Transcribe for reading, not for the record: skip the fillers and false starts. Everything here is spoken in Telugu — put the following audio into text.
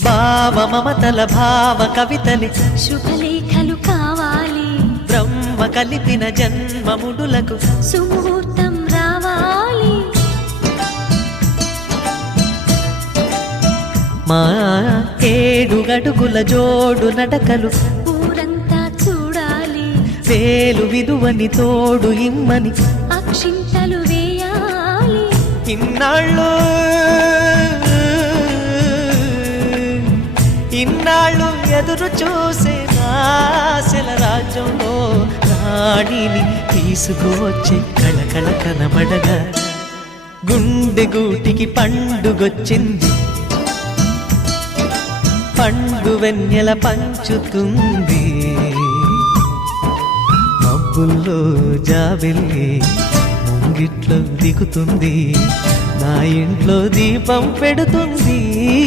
భావ మమతల భావ కవితలి శుభలేఖలు కావాలి, బ్రహ్మ కలిపిన జన్మముడులకు సుముహూర్తం రావాలి. మా 7 అడుగుల జోడు నడకలు ఊరంతా చూడాలి, వేలు విలువని తోడు ఇమ్మని అక్షింతలు వేయాలి. ఇన్నాళ్ళు ఎదురు చూసే ఆశల రాజ్యంలో రాణిని తీసుకువచ్చే కళకళ కనబడగా గుండె గూటికి పండుగొచ్చింది, పండు వెన్నెల పంచుతుంది. మబ్బుల్లో జాబిల్లి ముంగిట్లో దిగుతుంది, నా ఇంట్లో దీపం పెడుతుంది.